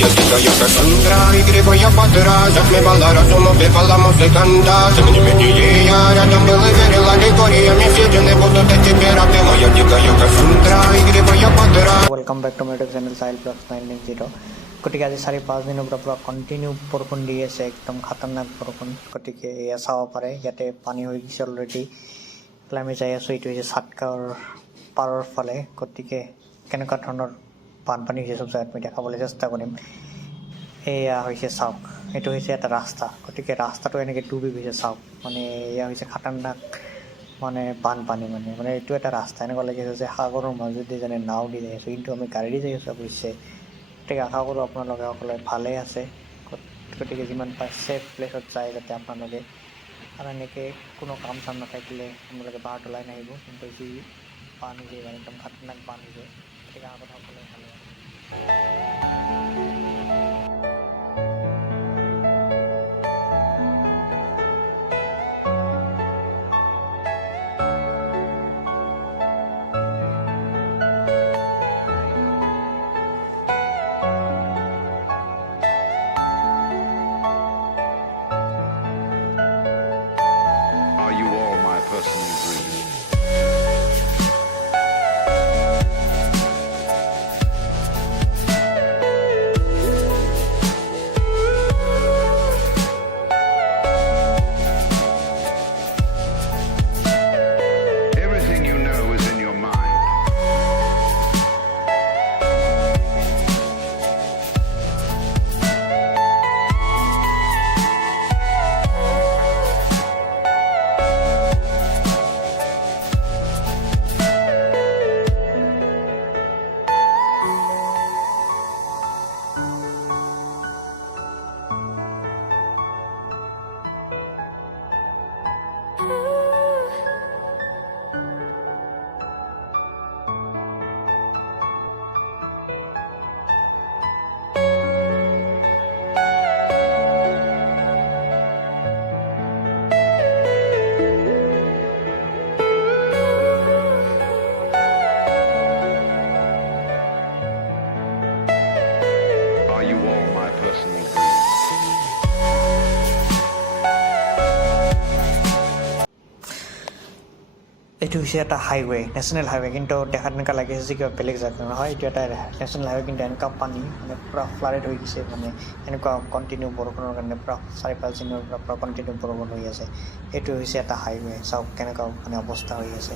Idgah я Cassandra, игривая подра, затмевала разум, убивала музыканта. Тем не менее я рядом был и верил аллегориями, съедены будут эти пираты. Моя дикая Cassandra, игривая подра. Welcome back to my YouTube channel Sahil Photography2.0. গতিকে আজি 4-5 দিনৰ পৰা কন্টিনিউ বৰষুণ দি আছে, একদম খতৰনাক বৰষুণ। গতিকে এয়া চাব পাৰে, ইয়াতে পানী হৈ গৈছে অলৰেডি। আমি যাই আছোঁ, এইটো হৈছে চাটকাৰৰ পাৰৰ ফালে। গতিকে কেনেকুৱা ধৰণৰ বানপানী হৈছে চব জেগাত মই দেখাবলৈ চেষ্টা কৰিম। এয়া হৈছে চাওক, এইটো হৈছে এটা ৰাস্তা। গতিকে ৰাস্তাটো এনেকৈ ডুবি গৈছে চাওক, মানে এয়া হৈছে খতৰনাক মানে বানপানী। মানে এইটো এটা ৰাস্তা এনেকুৱা লাগিছে যে সাগৰৰ মাজেদি যেনে নাও দি যাই আছোঁ, কিন্তু আমি গাড়ী দি যাই আছোঁ অৱশ্যে। গতিকে আশা কৰোঁ আপোনালোকে সকলোৱে ভালেই আছে। গতিকে যিমান পাৰে ছেফ প্লেচত যায় যাতে আপোনালোকে, আৰু এনেকৈ কোনো কাম চাম নাথাকিলে আপোনালোকে বাহিৰত ওলাই নাহিব। কিন্তু যি পানী যে একদম খতৰনাক পানী যে, গতিকে আশা কৰোঁ সকলোৱে ভালে আছে। Are you all my personal dreams? Everything you know is in your mind. Are you all my personal dreams? এইটো হৈছে এটা হাইৱে, নেশ্যনেল হাইৱে, কিন্তু দেখাত এনেকুৱা লাগিছে যে কিবা বেলেগ জেগা নহয়। এইটো এটা নেশ্যনেল হাইৱে, কিন্তু এনেকুৱা পানী মানে পূৰা ফ্লাডেড হৈ গৈছে। মানে এনেকুৱা কণ্টিনিউ বৰষুণৰ কাৰণে পূৰা 4-5 দিনৰ পৰা কণ্টিনিউ বৰষুণ হৈ আছে। এইটো হৈছে এটা হাইৱে, চাওক কেনেকুৱা মানে অৱস্থা হৈ আছে।